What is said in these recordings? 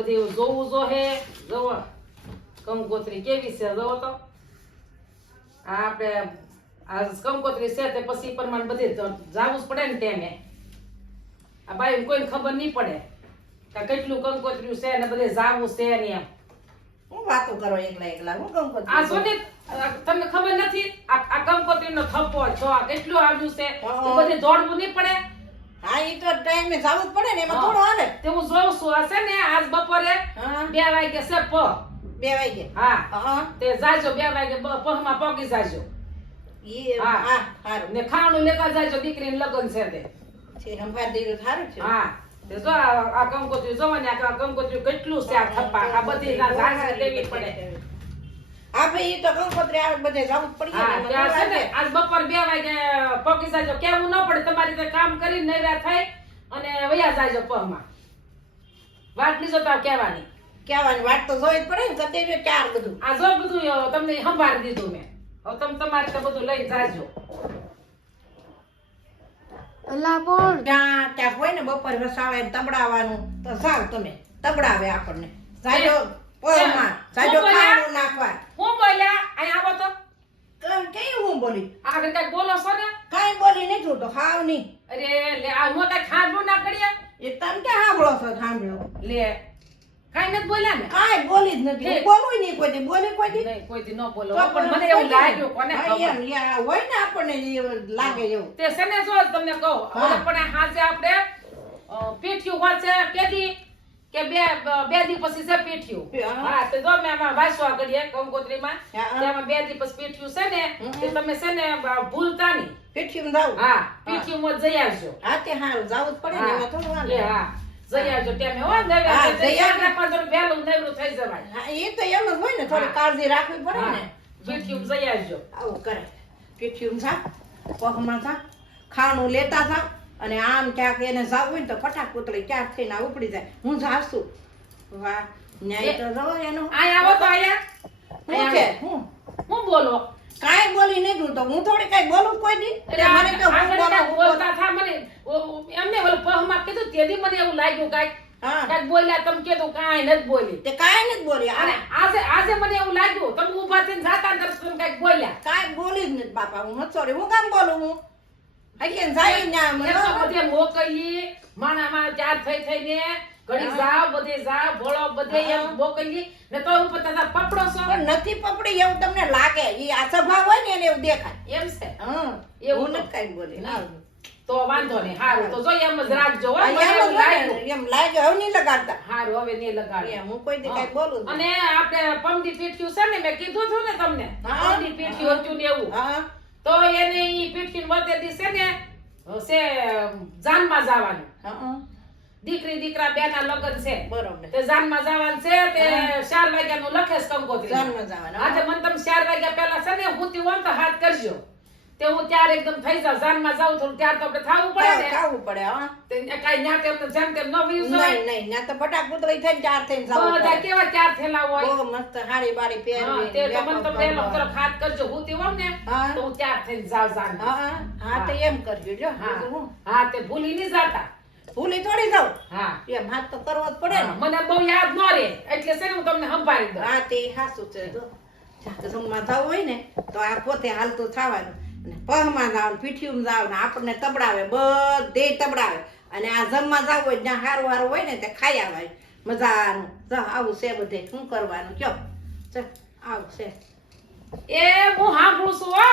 બધી જોવું જોહે જોવો. કંકોત્રી કેવી છે જોવો તો. આ આપણે આ કંકોત્રી છે તે પછી પ્રમાણે બધી જાવું જ પડે ને ટેમે આ ભાઈ કોઈને ખબર નહીં પડે કે કેટલું કંકોત્રીયું છે ને બધે જાવું છે ને એમ. હું વાતો કરો એકલા એકલા હું કંકોત્રી આ સોની તમને ખબર નથી? આ આ કંકોત્રીનો થપ્પો છો આ કેટલું આવ્યું છે? બધે દોડવું નહીં પડે. હા ઈ તો ટાઈમે જવું જ પડે ને એમાં થોડો હાલે. તે હું જોઉં છું ને આજ બપોરે હા. બે વાગે છે પ. બે વાગે હા. હા. તે જાજો બે વાગે બ- પગમાં જાજો. ઈ હા. હા સારું ને ખાવાનું લેતા જાજો દીકરીને લગ્ન છે તે. છે સંભાળ દીધું સારું છે. હા. તે જો આ આ કંકોત્રી જોવો આ કંકોત્રી કેટલું છે આ થપ્પા આ બધી ના લેવી પડે. હા ભાઈ તો કંકોત્રી આવે બધે જવું પડી જાય છે ને આજ બપોર બે વાગે પોકી જાજો. કેવું ન પડે તમારી તો કામ કરી નૈરા થાય અને વયા જાજો પગમાં. વાત લીધો જોતા કહેવાની. કહેવાની વાત તો જોઈ જ પડે ને કતે જો ચાર બધું? આ જો બધું તમને સંભાળી દીધું મેં. હવે તમે તમારે તો બધું લઈ જાજો. અલા પણ ત્યાં ત્યાં હોય ને બપોર વસાવે તબડાવાનું તો સાવ તમે. તબડાવે આપણને. જાજો. જાજો હું બોલ્યા? ખાવાનું નાખવા હું બોલ્યા? અહીં આવો તો. કેમ હું બોલી? આગળ કઈ બોલો છો ને? કાંઈ બોલી નહીં તો હાવ નહીં. અરે લે આ હું કઈ ખાડું ના કરીએ? એ તમે ક્યાં સાંભળો છો સાંભળો લે કઈ નથી બોલ્યા ને? કઈ બોલી જ નથી. બોલું નહીં કોઈ દી. બોલી કોઈ દી? નહીં કોઈથી ન બોલો. પણ મને એવું લાગ્યું કોને ખબર? હોય ને આપણને લાગે એવું. તે સને જો તમને કહું પણ હાજે આપણે પીઠ્યું વાંચે કેદી? કે બે બે દી પછી છે પીઠ્યું. હા. હા તો જો મેં આમાં આગળ એક કંકોત્રીમાં હા. તેમાં બે દી પછી પીઠ્યું છે ને હમ. તમે છે ને ભૂલતા નહીં પીઠીમાં જાવ હા પીઠ્યું માં જઈ આવજો. હા તે હારું જાવું જ પડે ને એમાં થોડું વાંધો. હા. જઈ આવજો ટેમે હો નવે જઈ આવજો. નવરું થઈ જવાય. હા, એ તો એમ જ હોય ને થોડી કાળજી રાખવી પડે ને. પીઠ્યું જઈ આવજો. આવું કરે. પીઠ્યું જા પગમાં જા ખાણું લેતા જાવ અને આમ ક્યાંક એને જાવું હોય ને તો ફટાક પૂતળી ક્યાંક થઈને આ ઉપડી જાય. હું જાશું વાહ ન્યાય તો જો એનો. આય આવો તો આયા. હું છે? હું? હું બોલો? કાંઈ બોલી નહીં તું તો હું થોડી કાંઈ બોલું કોઈ દી? એટલે મને તો હું બોલું, બોલતા થા મને એમને ઓલો પહમાં કીધું તેથી મને એવું લાગ્યું કાંઈક. હા. કાંઈક બોલ્યા તમે કીધું કાંઈ નથી બોલી. તે કાંઈ નથી બોલી અને આજે આજે મને એવું લાગ્યું તમે ઊભા થઈને જાતા તરત તમે બોલ્યા. કાઈ બોલી જ નથી બાપા હું સોરી. હું કામ બોલું હું? હૈયે જાય ન્યા મને તો બધે મોકલી માણામાં ચાર થઈ થઈને ઘડી જાવ બધે જાવ ભોળો બધે એમ મોકલી. ને તો ઉપર તાતા પકડો છો. નથી પકડી એવું તમને લાગે? ઈ આ સ્વભાવ હોય ને એને એવું દેખાય. એમ છે? હા એવું એવું નથી કાંઈ બોલી. તો વાંધો નહીં. હારું તો જો એમ જ રાખજો એમ લાગ્યું. હવે નહીં લગાડતા. હારું હવે નહીં લગાડે હું કોઈ દી કાંઈ બોલું અને આપણે પમદી પીઠ્યું છે ને મેં કીધું હતું ને તમને. પમદી પીઠ્યું હતું ને એવું. હા. તો એને ઈ પીઠ્યું વતે દી ને છે જાનમાં જવાનું. દીકરી દીકરા બે ના લગ્ન છે. બરોબર. તે જાનમાં જવાનું છે તે ચાર વાગ્યાનું લખે છે કંકોત્રી. જાનમાં જવાનું. આજે મને તમે ચાર વાગ્યા પહેલા છે ને હુંતી હોઉં તો હાથ કરજો. તે હું ત્યારે એકદમ થઈ જાઉં જાનમાં જાઉં થોડું ત્યાર તો આપણે થાવું પડે ને. થાવું પડે હા. તે કાંઈ ન્યા તેમ જેમ તેમ ન વયું જવાય નહીં નહીં ના તો ફટાક પુતળી થઈ ચાર થઈને જાવું બધા કેવા ચાર થેલા હોય? બહુ મસ્ત હાડી બાડી હા, પહેરવી તે તો મને તો પહેલો. તરફ હાથ કરજો હુંતી હોમ ને તો હું ચાર થઈ જાવ જાનમાં. હા હા. તે એમ કરજો જો હા. હા તે ભૂલી નહીં જાતા. ભૂલી થોડી જાઉં? હા. એમ હાથ તો કરવો જ પડે ને. મને બહુ યાદ ન રહે. એટલે છે ને હું તમને સંભાળી દઉં. હા તે હાસું છે જો. જાતે જમવા હોય ને તો આ પોતે હાલતું થવાનું. અને પગમાં જાવ પીઠીમાં જાવ ને આપણને તબડાવે બધે તબડાવે. અને આ જમવા જાવ હોય જ્યાં સારું સારું હોય ને તે ખાઈ આવે મજાનું. જો આવું છે બધે. શું કરવાનું? કયો. ચાલ આવું છે. એ હું સાંભળું છું હો.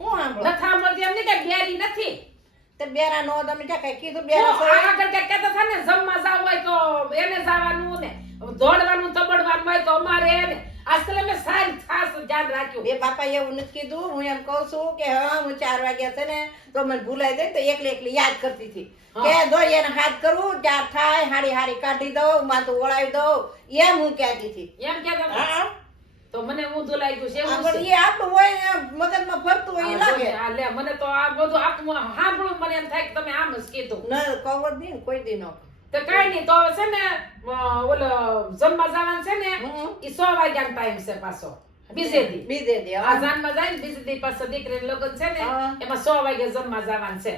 હું સાંભળું? નથી સાંભળતી એમ નહીં કે ઘેરી નથી. તે બેરા નો તમે કે કઈ કીધું બેરા તો આગળ કે કહેતા હતા ને જમવા જાવ હોય તો એને જવાનું ને દોડવાનું તબડવાનું હોય તો અમારે એને. આજકાલ અમે સારી ખાસ ધ્યાન રાખ્યું એ બાપા એવું નથી કીધું. હું એમ કહું છું કે હા હું ચાર વાગ્યા છે ને તો મને ભૂલાઈ જાય તો એકલી એકલી યાદ કરતી હતી. કે દો એને હાથ કરવું ચાર થાય હાડી હાડી કાઢી દઉં માથું ઓળાવી દઉં. એમ હું કહેતી હતી. એમ કહેતા હા તો મને ઊંધું લાગ્યું છે પણ એ આપણું હોય મગજમાં ફરતું હોય એ લાગે. લે મને તો આ બધું આપણું સાંભળું મને એમ થાય કે તમે આમ જ કીધું. ન જ નહીં કોઈ દી તો કઈ નહીં તો છે ને ઓલો જમવા જવાનું છે ને એ સો વાગ્યાનો ટાઈમ છે પાછો. બીજે દી બીજે દી હા. આઝાનમાં જાય ને બીજે દી પાછો દીકરીનું લગ્ન છે ને એમાં સો વાગે જમવા જવાનું છે.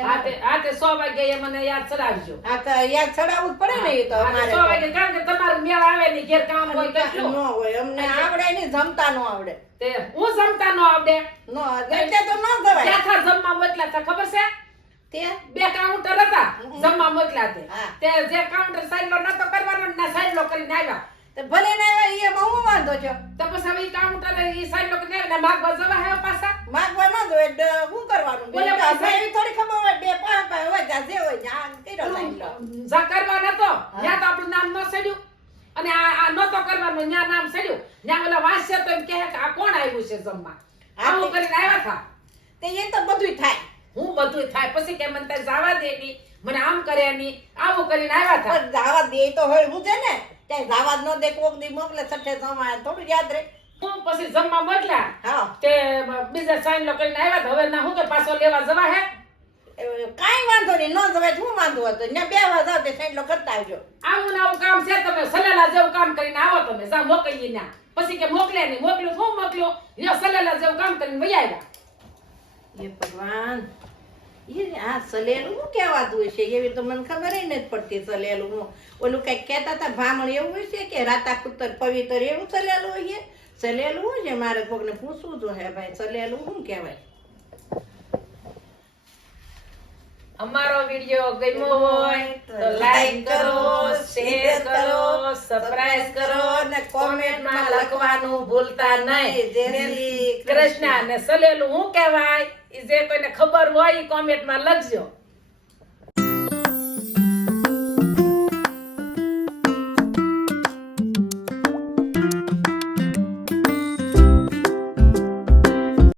હા, તે- સો વાગે એ મને યાદ ચડાવજો. આ તો યાદ ચડાવવું પડે ને એ તો અમારે સો વાગે કારણ કે તમારું મેળ આવે ને ઘેર કામ હોય ન હોય અમને આવડે નહીં જમતા ન આવડે. તે હું જમતા ન આવડે? ન એટલે તો ન જવાય ક્યાં જમવા મોકલ્યા તા ખબર છે? તે? બે કાઉન્ટર હતા જમવા મોકલ્યા તે. તે જે કાઉન્ટર સાઈડલો નતો કરવાનો ને સાઈડલો કરીને આવ્યા. તે ભલે ને એમાં હું વાંધો છો? તો પછી હવે ઈ કાઉન્ટર ઈ સાઈડલો કરીને આવ્યા ને માગવા જવા હે પાછા? માગવા ન જોઈએ એટલે શું કરવાનું? બોલે પાછા- એવી થોડી ખબર હોય બે પાંચ પાંચ હોય જા જે હોય જા કર્યો સાઈડ લો. જા કરવા નતો ત્યાં તો આપણું નામ ન સડ્યું. અને આ આ નતો કરવાનું ત્યાં નામ સડ્યું. ન્યા ઓલા વાંચશે તો એમ કહે કે આ કોણ આવ્યું છે જમવા? આવું કરીને આવ્યા હતા તે એ તો બધુંય થાય. હું બધું થાય. પછી કે મને તારે જવા દે ની મને આમ કર્યા ની આવું કરીને આવ્યા હતા જાવા દે તો હોય હું છે ને ત્યાં જાવા જ ન દે કોક દી મોકલે છઠ્ઠે જમા થોડું યાદ રહે. હું પછી જમવા મોકલ્યા હા. તે બીજા સાઈન લો કરીને આવ્યા તો હવે ના હું કે પાછો લેવા જવા હે? કાંઈ વાંધો નહીં ન જવાય શું વાંધો હતો. ને બે વાર જાવ તે સાઈડ લો કરતા આવજો. આવું ને આવું કામ છે તમે સલેલા જેવું કામ કરીને આવો તમે. સા મોકલીએ ના પછી કે મોકલે નહીં મોકલ્યું શું મોકલ્યો લ્યો સલેલા જેવું કામ કરીને વૈયા આવ્યા. એ ભગવાન. આ સલેલું શું કહેવાતું હશે એવી તો મને ખબર નથી પડતી સલેલું હું. ઓલું કંઈક કહેતા હતા ભામણ એવું હશે કે રાતા કુતર પવિત્ર એવું સલેલું હોય? સલેલું શું છે? મારે કોકને પૂછવું જોઈએ ભાઈ સલેલું શું કહેવાય? અમારો વિડિયો ગમ્યો હોય તો લાઈક કરો શેર કરો સબસ્ક્રાઇબ કરો અને કોમેન્ટમાં લખવાનું ભૂલતા નહીં. જય શ્રી કૃષ્ણ. અને સલેલું હું કહેવાય? જે કોઈને ખબર હોય એ કોમેન્ટમાં લખજો.